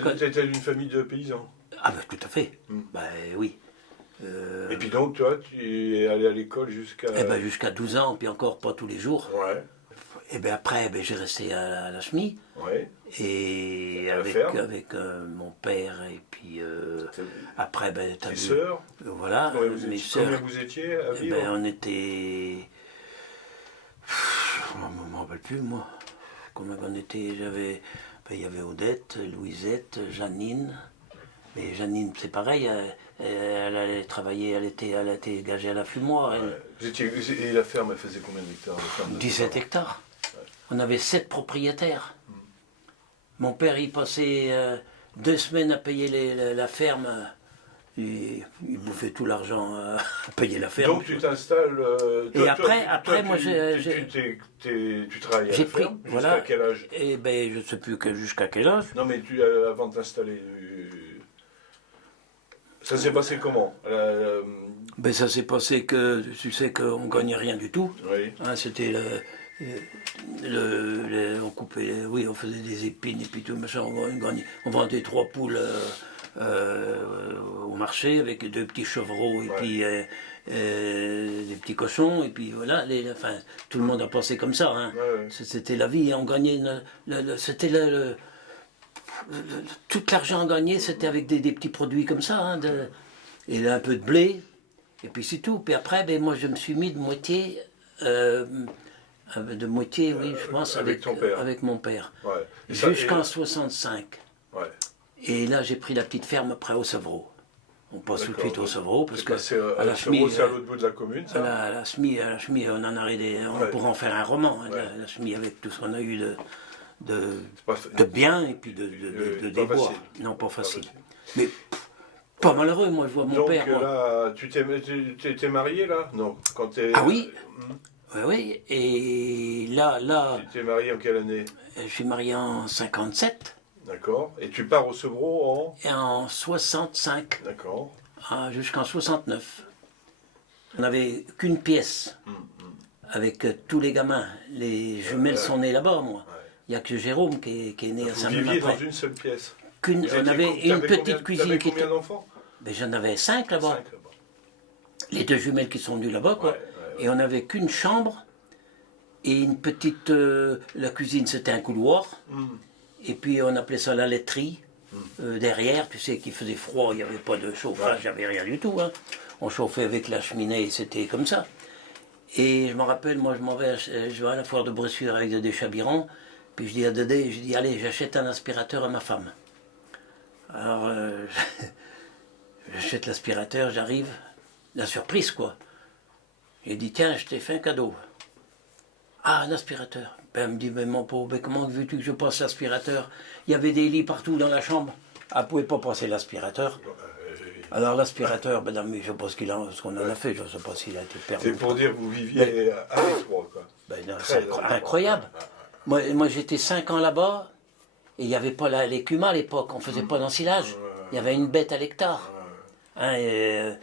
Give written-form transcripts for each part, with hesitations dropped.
Tu étais d'une famille de paysans. Ah ben tout à fait, oui. Et puis donc, toi, tu es allé à l'école jusqu'à... Eh ben jusqu'à 12 ans, puis encore pas tous les jours. Ouais, Et ben après, j'ai resté à la SMI, ouais. et À la avec, ferme. Mon père, et puis après, t'as Tes vu, sœurs, voilà, mes combien sœurs, vous étiez à eh vivre? on était, je ne me rappelle plus moi, combien on était, il y avait Odette, Louisette, Janine, mais Janine c'est pareil, elle allait travailler, elle était gagée à la fumoir, elle. Ouais. Et la ferme, elle faisait combien d'hectares? La ferme de tes 17 parents? hectares. On avait 7 propriétaires. Mon père, il passait 2 semaines à payer la ferme. Il bouffait tout l'argent à payer la ferme. Donc tu t'installes... Et après, moi, tu travailles à j'ai la pris, ferme voilà. jusqu'à quel âge? Et je ne sais plus jusqu'à quel âge. Non mais avant de t'installer, ça s'est passé comment? Ça s'est passé que, tu sais qu'on ne gagnait rien du tout. Oui. Hein, c'était on coupait, oui, on faisait des épines et puis tout machin, on vendait 3 poules au marché avec 2 petits chevreaux et puis des petits cochons et puis voilà, enfin, tout le monde a pensé comme ça, hein. Ouais. C'était la vie, on gagnait, c'était tout l'argent gagné, c'était avec des petits produits comme ça, hein, et un peu de blé, et puis c'est tout. Puis après, moi je me suis mis de moitié, oui, je pense, avec ton père. avec mon père. Ouais. Jusqu'en 65. Ouais. Et là, j'ai pris la petite ferme après au Sevreau. On passe tout de suite au Sevreau, parce que à la SMI, c'est à l'autre bout de la commune, ça. à la SMI, on en a on pourrait en faire un roman, hein, la SMI, avec tout ce qu'on a eu de bien et puis de déboires. Non, pas facile. Mais pas malheureux, moi, je vois mon père. Donc là, tu t'es marié, là? Non. Ah oui. Oui, et là... Tu t'es marié en quelle année? Je suis marié en 57. D'accord. Et tu pars au Sevreau Et en 65. D'accord. Jusqu'en 69. On n'avait qu'une pièce. Avec tous les gamins. Les jumelles sont nées là-bas, moi. Il n'y a que Jérôme qui est né à Saint-Denis. Vous viviez dans une seule pièce? On avait une petite cuisine qui était... Combien d'enfants? J'en avais 5 là-bas. 5 là-bas. Les 2 jumelles qui sont venues là-bas, quoi. Ouais. Et on n'avait qu'une chambre et une petite... la cuisine, c'était un couloir. Et puis on appelait ça la laiterie. Derrière, tu sais qu'il faisait froid, il n'y avait pas de chauffage, il n'y avait rien du tout, hein. On chauffait avec la cheminée, c'était comme ça. Et je me rappelle, moi je vais à la foire de Bressuire avec Dédé Chabiran, puis je dis à Dédé, je dis allez, j'achète un aspirateur à ma femme. Alors j'achète l'aspirateur, j'arrive, la surprise quoi. J'ai dit tiens, je t'ai fait un cadeau. Ah, un aspirateur. Elle me dit, mais mon pauvre, comment veux-tu que je passe l'aspirateur? Il y avait des lits partout dans la chambre. Elle ne pouvait pas passer l'aspirateur. Alors l'aspirateur, mais je pense ce qu'on en a fait, je ne sais pas s'il a été perdu. C'est pour dire que vous viviez à l'étroit, quoi. C'est incroyable. Moi j'étais 5 ans là-bas, et il n'y avait pas l'écuma à l'époque, on ne faisait pas d'ensilage. Il y avait une bête à l'hectare. Hein,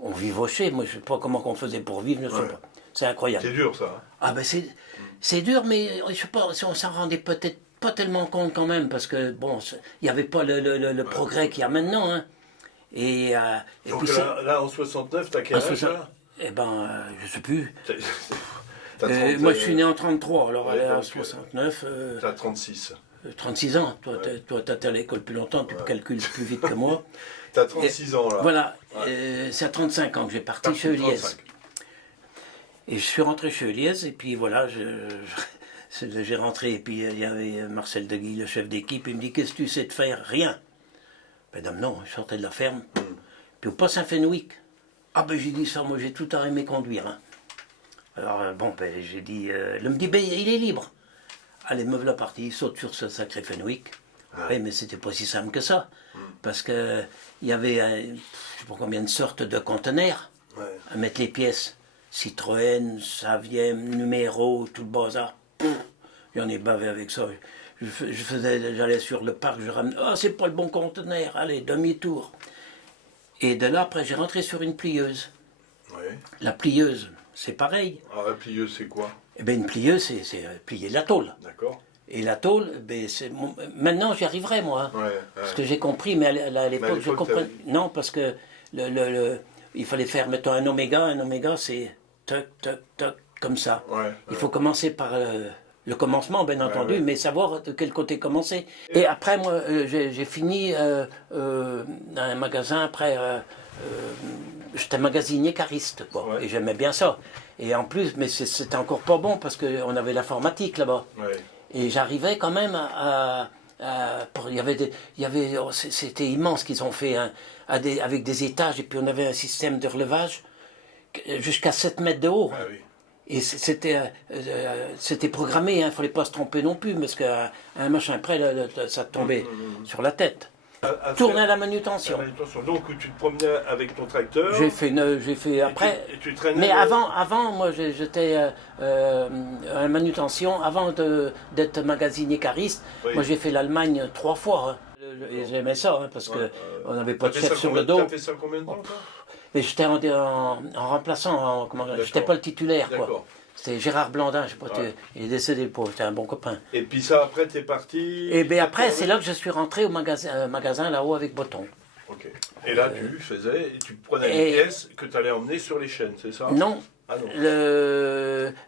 on vivochait, moi je ne sais pas comment on faisait pour vivre, je ne sais pas. C'est incroyable. C'est dur ça. Ah c'est dur, mais je sais pas, on s'en rendait peut-être pas tellement compte quand même, parce que bon, il n'y avait pas le progrès qu'il y a maintenant. Hein. Et donc puis là, en 69, t'as quel âge là? Eh ben, je sais plus. Moi je suis né en 33, alors en 69... T'as 36. 36 ans. Toi, tu étais à l'école plus longtemps, tu calcules plus vite que moi. T'as 36 ans là. Voilà, c'est à 35 ans que j'ai parti chez Eliez. Et je suis rentré chez Eliez, et puis voilà, j'ai rentré, et puis il y avait Marcel Deguy, le chef d'équipe, il me dit, qu'est-ce que tu sais de faire? Rien. Madame, non, je sortais de la ferme. Puis au pas Saint-Fenwick. Ah j'ai dit ça, moi j'ai tout à aimer conduire. Hein. Alors j'ai dit, il me dit, il est libre. Allez, me voilà parti, il saute sur ce sacré Fenwick. Oui, mais c'était pas si simple que ça. Parce que il y avait, je sais pas combien de sortes de conteneurs à mettre les pièces. Citroën, Saviem, numéro, tout le bazar. J'en ai bavé avec ça. J'allais sur le parc, je ramenais. Ah, c'est pas le bon conteneur, allez, demi-tour. Et de là, après, j'ai rentré sur une plieuse. La plieuse, c'est pareil. Alors, la plieuse, c'est quoi? Eh bien, une plieuse, c'est plier la tôle. D'accord. Et la tôle, ben, maintenant j'y arriverai moi. Hein. Parce que j'ai compris, mais à l'époque je comprenais. Non, parce que il fallait faire, mettons, un oméga. Un oméga, c'est toc, toc, toc, comme ça. Il faut commencer par le commencement, bien entendu, mais savoir de quel côté commencer. Et après, moi, j'ai fini dans un magasin, après, j'étais magasinier cariste, quoi, et j'aimais bien ça. Et en plus, mais c'était encore pas bon, parce qu'on avait l'informatique là-bas. Et j'arrivais quand même c'était immense qu'ils ont fait, hein, avec des étages, et puis on avait un système de relevage jusqu'à 7 mètres de haut. Et c'était programmé, il ne fallait pas se tromper non plus, parce qu'un machin près, ça tombait sur la tête. Tourner à la manutention. Donc tu te promenais avec ton tracteur. J'ai fait après. Et tu traînais mais avant, moi j'étais en manutention, avant d'être magasinier cariste. Moi j'ai fait l'Allemagne 3 fois. Hein. Et j'aimais ça, hein, parce qu'on n'avait pas de chef sur le dos. Tu as fait ça combien de temps, toi? Et j'étais en remplaçant, j'étais pas le titulaire, quoi. C'était Gérard Blandin, je sais pas, il est décédé, le pauvre, c'était un bon copain. Et puis ça, après, t'es parti. Et bien après, c'est là que je suis rentré au magasin là-haut avec Botton. Ok. Et là, tu prenais les pièces que tu allais emmener sur les chaînes, c'est ça? Non. Ah non.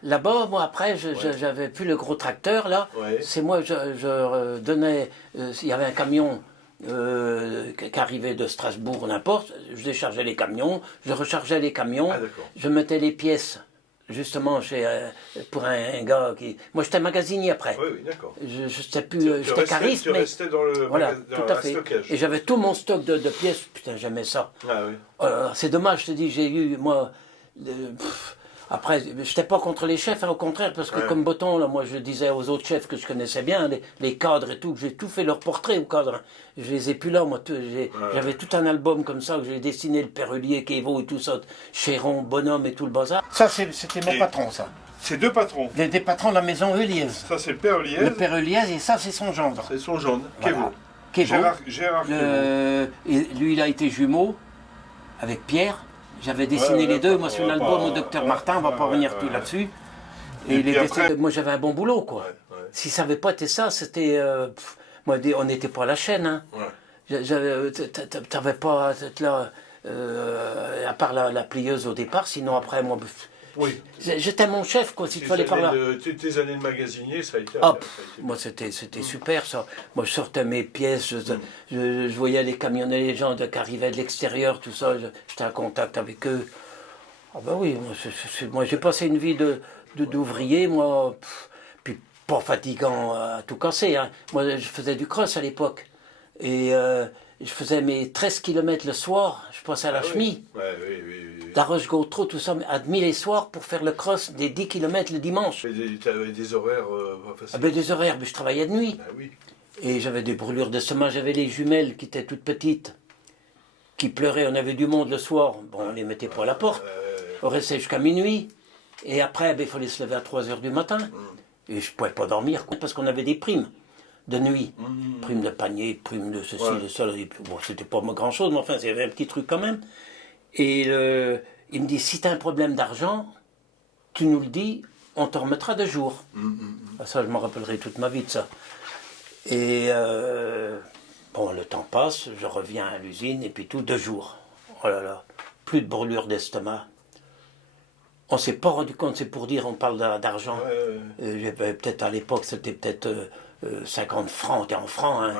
Là-bas, moi, après, j'avais plus le gros tracteur, là. C'est moi, je donnais. Il y avait un camion qui arrivait de Strasbourg, n'importe. Je déchargeais les camions, je rechargeais les camions, je mettais les pièces. Justement, pour un gars qui... Moi, j'étais magasinier après. Oui, d'accord. J'étais cariste, mais... Tu restais dans le stockage. Et j'avais tout mon stock de pièces. Putain, j'aimais ça. Ah oui. C'est dommage, je te dis, j'ai eu, moi... Après, je n'étais pas contre les chefs, hein, au contraire, parce que comme Botton, là, moi, je disais aux autres chefs que je connaissais bien, les cadres et tout, que j'ai tout fait leur portrait aux cadres. Hein. Je les ai plus là, moi. J'avais tout un album comme ça, que j'ai dessiné, le Perrulier, Kévo et tout ça, Chéron, Bonhomme et tout le bazar. Ça, c'était mes patrons, ça. C'est 2 patrons. Des patrons de la maison Euliez. Ça, c'est le père Euliez. Le père Euliez, et ça, c'est son gendre. C'est son gendre, voilà. Kévo. Gérard Kévo. Et lui, il a été jumeau avec Pierre. J'avais dessiné les deux, moi sur l'album au Docteur Martin, on va pas revenir tout là-dessus. Et moi j'avais un bon boulot, quoi. Si ça n'avait pas été ça, c'était... moi, on n'était pas à la chaîne, hein. T'avais pas là, à part la plieuse au départ, sinon après, moi... J'étais mon chef, quoi, si tu fallait par là. Tes années de magasinier, ça a été... Moi, c'était super, ça. Moi, je sortais mes pièces, je voyais les camionnettes, les gens qui arrivaient de l'extérieur, tout ça, j'étais en contact avec eux. Ah ben oui, moi j'ai passé une vie d'ouvrier, moi, puis pas fatigant à tout casser. Hein. Moi, je faisais du cross à l'époque. Et je faisais mes 13 km le soir, je passais à la chemise. La Roche-Gautreau, tout ça, à demi les soirs pour faire le cross des 10 km le dimanche. Tu avais des horaires pas faciles. Ah ben des horaires, mais je travaillais de nuit. Et j'avais des brûlures d'estomac, j'avais les jumelles qui étaient toutes petites, qui pleuraient, on avait du monde le soir. Bon, on les mettait pas à la porte. On restait jusqu'à minuit. Et après, il fallait se lever à 3 h du matin. Et je ne pouvais pas dormir, parce qu'on avait des primes de nuit. Primes de panier, primes de ceci, de ça. Bon, c'était pas grand chose, mais enfin, il y avait un petit truc quand même. Et il me dit, si tu as un problème d'argent, tu nous le dis, on te remettra de jour. Ça, je m'en rappellerai toute ma vie de ça. Et bon, le temps passe, je reviens à l'usine, et puis tout, 2 jours. Oh là là, plus de brûlure d'estomac. On ne s'est pas rendu compte, c'est pour dire, on parle d'argent. Peut-être à l'époque, c'était peut-être 50 francs, t'es en francs. Hein.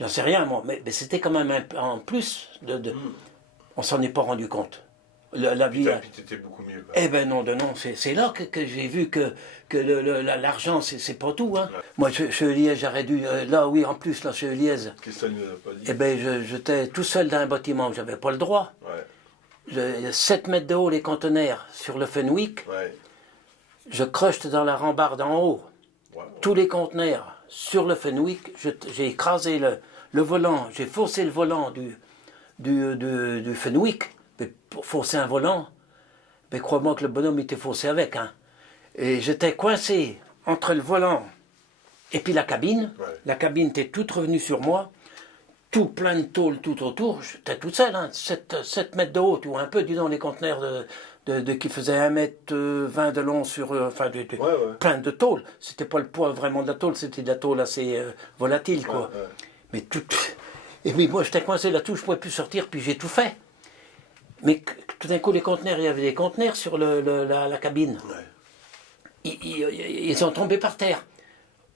J'en sais rien, moi, mais c'était quand même en plus on s'en est pas rendu compte. La vie. Puis t'étais beaucoup mieux. Eh ben non, c'est là que j'ai vu que l'argent, c'est pas tout. Hein. Moi, chez Euliez, j'aurais dû. Là, oui, en plus, là, chez Euliez. Qu'est-ce que ça ne nous a pas dit? Eh ben, j'étais tout seul dans un bâtiment, j'avais pas le droit. 7 mètres de haut, les conteneurs sur le Fenwick. Je croche dans la rambarde en haut. Tous les conteneurs sur le Fenwick. J'ai écrasé le volant, j'ai faussé le volant du Fenwick. Mais pour fausser un volant, mais crois-moi que le bonhomme était faussé avec. Hein. Et j'étais coincé entre le volant et puis la cabine. La cabine était toute revenue sur moi. Tout plein de tôle tout autour. J'étais tout seul, hein, 7 mètres de haut, ou un peu, disons, les conteneurs qui faisait 1,20 m de long sur plein de tôle. C'était pas le poids vraiment de la tôle, c'était de la tôle assez volatile, quoi. Ouais. Mais mais moi, j'étais coincé là-dessous, je pouvais plus sortir, puis j'ai tout fait. Mais tout d'un coup, les conteneurs, il y avait des conteneurs sur la cabine. Ouais. Ils sont tombés par terre.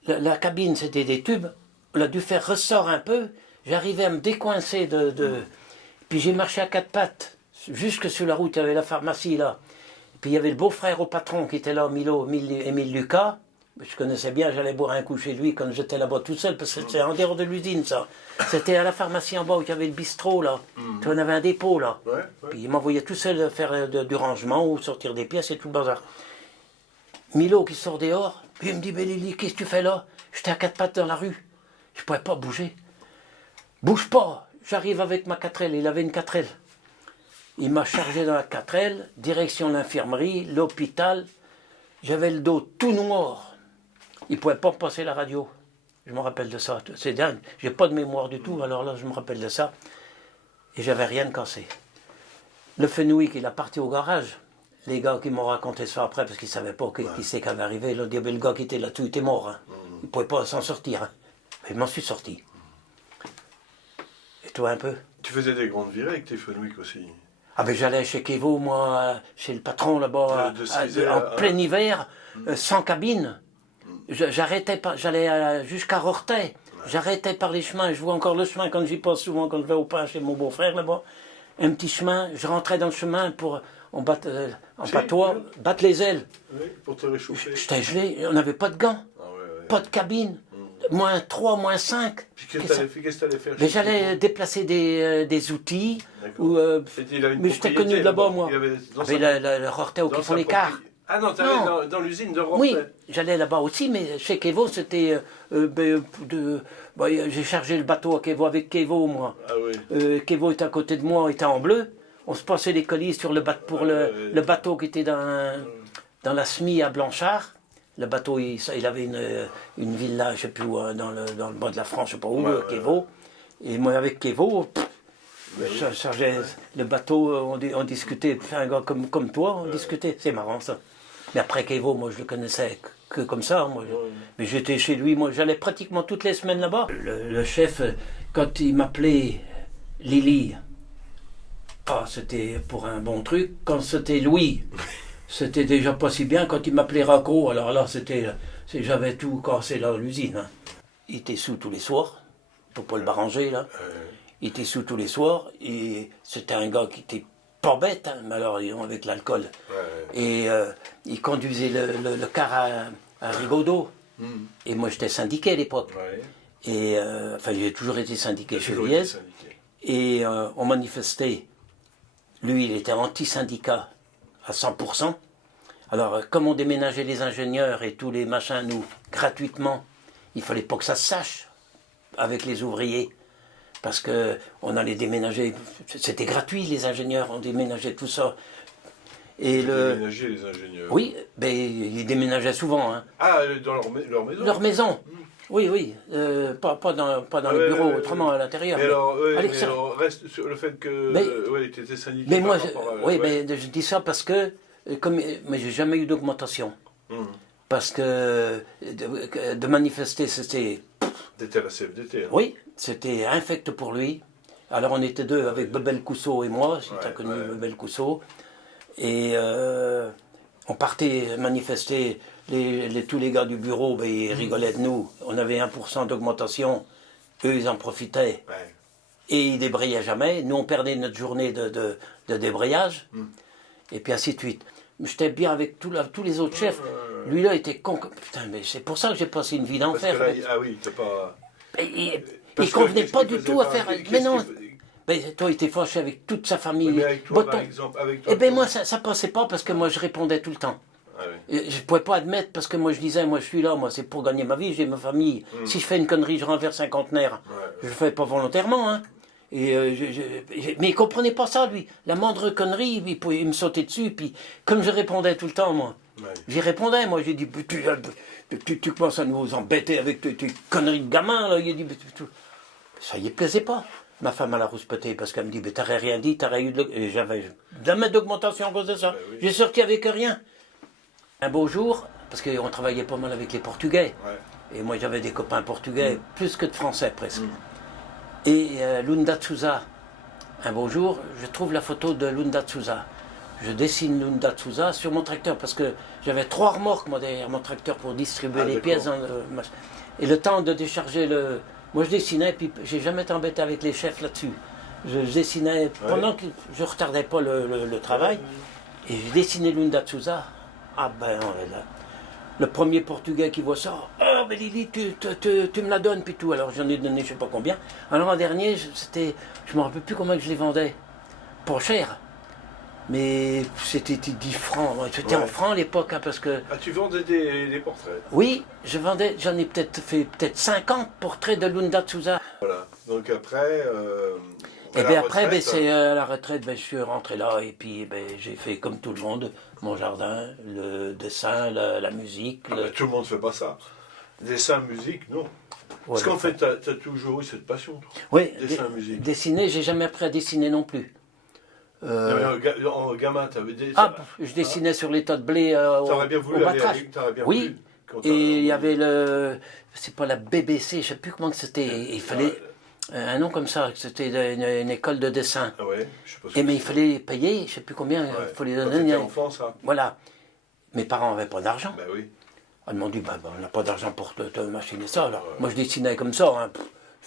La cabine, c'était des tubes. On a dû faire ressort un peu. J'arrivais à me décoincer Puis j'ai marché à 4 pattes. Jusque sur la route, il y avait la pharmacie là. Puis il y avait le beau-frère au patron qui était là, Émile Lucas. Je connaissais bien, j'allais boire un coup chez lui quand j'étais là-bas tout seul, parce que c'était en dehors de l'usine, ça. C'était à la pharmacie en bas où il y avait le bistrot, là. Tu en avais un dépôt, là. Ouais. Puis il m'envoyait tout seul faire du rangement ou sortir des pièces et tout le bazar. Milo qui sort dehors, puis il me dit, mais Lily, qu'est-ce que tu fais là? J'étais à 4 pattes dans la rue. Je ne pouvais pas bouger. Bouge pas! J'arrive avec ma 4L, il avait une 4L. Il m'a chargé dans la 4L, direction l'infirmerie, l'hôpital. J'avais le dos tout noir. Il ne pouvait pas me passer la radio. Je me rappelle de ça. C'est dingue. J'ai pas de mémoire du tout, alors là, je me rappelle de ça. Et j'avais rien de cassé. Le Fenwick, il a parti au garage. Les gars qui m'ont raconté ça après, parce qu'ils ne savaient pas qui c'est qui avait arrivé. Là, le gars qui était là-dessus était mort. Hein. Il ne pouvait pas s'en sortir. Hein. Mais je m'en suis sorti. Et toi, un peu? Tu faisais des grandes virées avec tes Fenwick aussi. Ah ben j'allais chez Kevo, moi, chez le patron là-bas, en plein hiver, sans cabine. J'arrêtais pas, j'allais jusqu'à Rortais. J'arrêtais par les chemins. Je vois encore le chemin quand j'y passe souvent, quand je vais au pain chez mon beau-frère là-bas. Un petit chemin. Je rentrais dans le chemin pour en patois, battre les ailes. Oui, pour te réchauffer. J'étais gelé. On n'avait pas de gants, pas de cabine. -3, -5. Puis qu'est-ce que tu allais faire? Mais j'allais déplacer des outils. Mais j'étais connu de là-bas, moi. Mais le Rortais qui font les cars. Ah non, tu allais dans l'usine de Rortais. Oui, j'allais là-bas aussi, mais chez Kevo, c'était... j'ai chargé le bateau à Kevo avec Kevo, moi. Ah oui. Kevo était à côté de moi, était en bleu. On se passait les colis sur le bateau qui était dans la SMI à Blanchard. Le bateau, il avait une villa, je ne sais plus où, dans le bas de la France, je ne sais pas où, Kevo. Et moi, avec Kevo, je chargeais le bateau, on discutait. Un gars comme toi, on discutait. C'est marrant, ça. Mais après Kevo, moi, je le connaissais que comme ça. Moi, mais j'étais chez lui, moi, j'allais pratiquement toutes les semaines là-bas. Le chef, quand il m'appelait Lily, c'était pour un bon truc. Quand c'était Louis, c'était déjà pas si bien. Quand il m'appelait Racco, alors là, j'avais tout cassé là à l'usine. Hein. Il était sous tous les soirs, pour pas le baranger, là. Il était sous tous les soirs, et c'était un gars qui était pas bête, hein, mais alors avec l'alcool. Et il conduisait le car à Rigaudot. Et moi, j'étais syndiqué à l'époque. Et j'ai toujours été syndiqué chez Liège. Et on manifestait. Lui, il était anti-syndicat à 100%. Alors, comme on déménageait les ingénieurs et tous les machins, nous, gratuitement, il fallait pas que ça se sache avec les ouvriers. Parce qu'on allait déménager, c'était gratuit, les ingénieurs, on déménageait tout ça. Et déménager les ingénieurs? Oui, ben, ils déménageaient souvent. Hein. Ah, dans leur maison? Leur maison. Oui. Pas dans le bureau, autrement à l'intérieur. Mais alors, reste sur le fait que tu étais syndiqué. Mais moi, je dis ça parce que, mais j'ai jamais eu d'augmentation. Parce que de manifester, c'était... T'étais à la CFDT. Hein. Oui, c'était infect pour lui. Alors on était deux avec Bebel Cousseau et moi, si tu as connu Bebel Cousseau. Et on partait manifester, tous les gars du bureau, ils rigolaient de nous. On avait 1% d'augmentation, eux ils en profitaient. Et ils débrayaient jamais. Nous on perdait notre journée de débrayage. Et puis ainsi de suite. J'étais bien avec tous les autres chefs. Lui là était con. Putain, mais c'est pour ça que j'ai passé une vie d'enfer. T'as pas... Il convenait pas du tout à faire... Mais non, toi, il était fâché avec toute sa famille. Mais avec toi, par exemple, Eh bien, moi, ça passait pas parce que moi, je répondais tout le temps. Je pouvais pas admettre parce que moi, je disais, moi, je suis là, moi, c'est pour gagner ma vie, j'ai ma famille. Si je fais une connerie, je renverse un conteneur. Je le fais pas volontairement, hein. Mais il comprenait pas ça, lui. La moindre connerie, il me sautait dessus. Puis, comme je répondais tout le temps, moi, j'y répondais. Moi, j'ai dit, tu commences à nous embêter avec tes conneries de gamin, là. Il a dit, ça y plaisait pas. Ma femme, elle a rouspété parce qu'elle me dit, mais t'aurais rien dit, t'aurais eu de... Et j'avais jamais d'augmentation à cause de ça. Ben oui. J'ai sorti avec rien. Un beau jour, parce qu'on travaillait pas mal avec les Portugais. Ouais. Et moi, j'avais des copains portugais, plus que de Français presque. Et Lunda de Souza, un beau jour, je trouve la photo de Lunda de Souza. Je dessine Lunda de Souza sur mon tracteur parce que j'avais 3 remorques moi derrière mon tracteur pour distribuer les pièces. Et le temps de décharger le... Moi je dessinais, puis j'ai jamais été embêté avec les chefs là-dessus. Je dessinais pendant que je retardais pas le travail. Et j'ai dessiné Lunda de Souza. Ah ben, là. Le premier Portugais qui voit ça, oh mais Lili, tu me la donnes, puis tout. Alors j'en ai donné je sais pas combien. Alors en dernier, je me rappelle plus comment je les vendais. Pas cher. Mais c'était 10 francs. C'était en francs à l'époque, hein, parce que... Ah, tu vendais des portraits? Oui, j'en ai peut-être fait 50 portraits de Lunda de Souza. Voilà. Donc après... Et bien après, ben, c'est à la retraite, ben, je suis rentré là et puis ben, j'ai fait comme tout le monde, mon jardin, le dessin, la musique. Ah, ben, tout le monde ne fait pas ça. Dessin, musique, non. Parce qu'en fait, tu as toujours eu cette passion, toi. Oui, dessin, musique. Dessiner, j'ai jamais appris à dessiner non plus. En gamin, tu avais des... Je dessinais sur les tas de blé T'aurais bien voulu au battrache. Oui. Et il y avait c'est pas la BBC, je sais plus comment c'était. Il fallait un nom comme ça, c'était une école de dessin. Ah ouais, je sais pas. Mais il fallait payer, je sais plus combien, il fallait donner. C'était enfant, ça. Voilà. Mes parents n'avaient pas d'argent. Ben oui. Ils m'ont dit, on n'a pas d'argent pour te machiner ça. Alors. Moi je dessinais comme ça. Hein.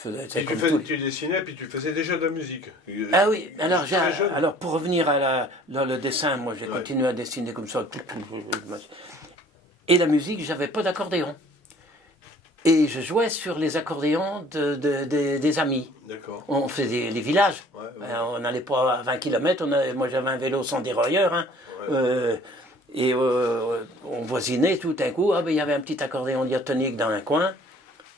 Tu dessinais, puis tu faisais déjà de la musique. Ah oui, alors pour revenir dans le dessin, moi j'ai continué à dessiner comme ça. Et la musique, j'avais pas d'accordéon. Et je jouais sur les accordéons des amis. D'accord. On faisait les villages. On n'allait pas à 20 km. Moi j'avais un vélo sans dérailleur. Hein. On voisinait tout d'un coup. Il y avait un petit accordéon diatonique dans un coin.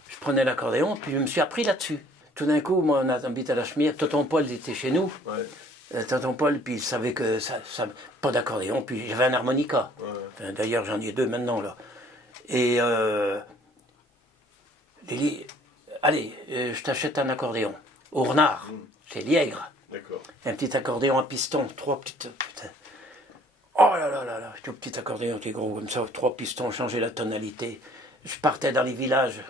Je prenais l'accordéon, puis je me suis appris là-dessus. Tout d'un coup, moi, on a habité à la Chemière. Tonton Paul était chez nous. Tonton Paul, puis il savait que pas d'accordéon, puis j'avais un harmonica. Enfin, d'ailleurs, j'en ai 2 maintenant, là. Et Lili, allez, je t'achète un accordéon. Au renard, c'est Liègre. D'accord. Un petit accordéon à piston, 3 petites... Putain. Oh là là là là, c'était un petit accordéon qui est gros comme ça, 3 pistons, changer la tonalité. Je partais dans les villages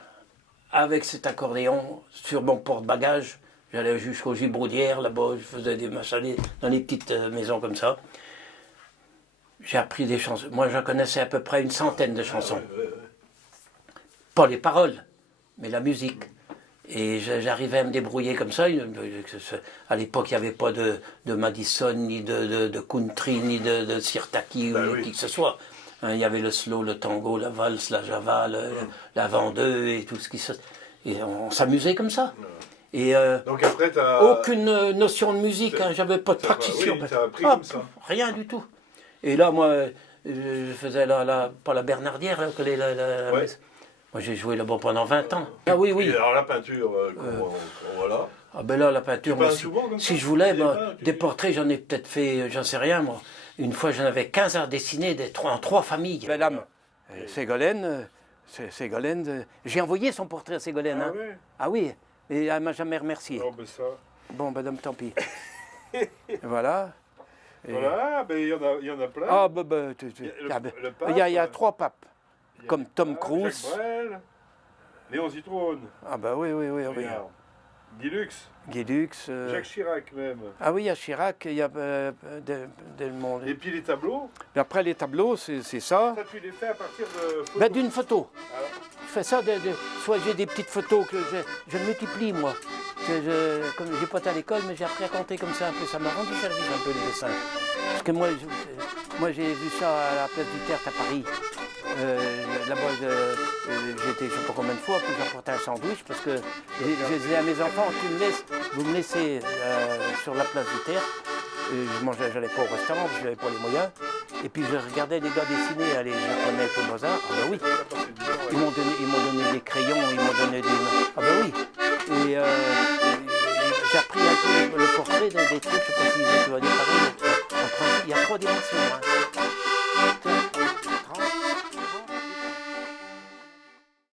avec cet accordéon sur mon porte-bagages. J'allais jusqu'aux Gibaudières, là-bas, je faisais des machins dans les petites maisons comme ça. J'ai appris des chansons. Moi, j'en connaissais à peu près une centaine de chansons. Pas les paroles, mais la musique. Et j'arrivais à me débrouiller comme ça. À l'époque, il n'y avait pas de Madison, ni de country, ni de sirtaki, ou qui que ce soit. Il y avait le slow, le tango, la valse, la java, la vendeux et tout ce qui se... Et on s'amusait comme ça. Et donc après, aucune notion de musique, hein, j'avais pas de partition. Oui, t'as appris comme ça. Rien du tout. Et là, moi, je faisais pas la Bernardière, là, moi j'ai joué là-bas pendant 20 ans. Ah oui, oui. Et alors la peinture, voilà. Ah ben là, la peinture, moi, si je voulais, des portraits, j'en ai peut-être fait, j'en sais rien, moi. Une fois, j'en avais 15 à dessiner en 3 familles. Madame, Ségolène, j'ai envoyé son portrait à Ségolène. Ah, hein. Ah oui, et elle m'a jamais remercié. Oh, ben ça. Bon, madame, tant pis. Voilà. Voilà, ben il y en a plein. Ah, il y a 3 papes, comme Tom Cruise. Jacques Brel, Léon Zitrone. Ah bah oui. Guy Lux. Jacques Chirac même. Ah oui, il y a Chirac, il y a Del Monde. Et puis les tableaux. Et après les tableaux, c'est ça. Ça, tu les fais à partir de photos. D'une photo. Alors. Je fais ça, soit j'ai des petites photos que je multiplie moi. Comme j'ai pas été à l'école, mais j'ai appris à compter comme ça un peu. Ça m'a rendu service un peu le dessin. Parce que moi j'ai vu ça à la place du Tertre à Paris. Là-bas, j'étais je ne sais pas combien de fois, puis j'emportais un sandwich parce que je disais à mes enfants, vous me laissez sur la place du Tertre. Je n'allais pas au restaurant parce que je n'avais pas les moyens. Et puis je regardais les gars dessiner, les japonais au Mozart. Ah ben oui. Ils m'ont donné des crayons, ils m'ont donné des... Ah ben oui. Et j'ai appris un peu le portrait des trucs, je ne sais pas si tu vas dire pareil. Il y a 3 dimensions. Hein.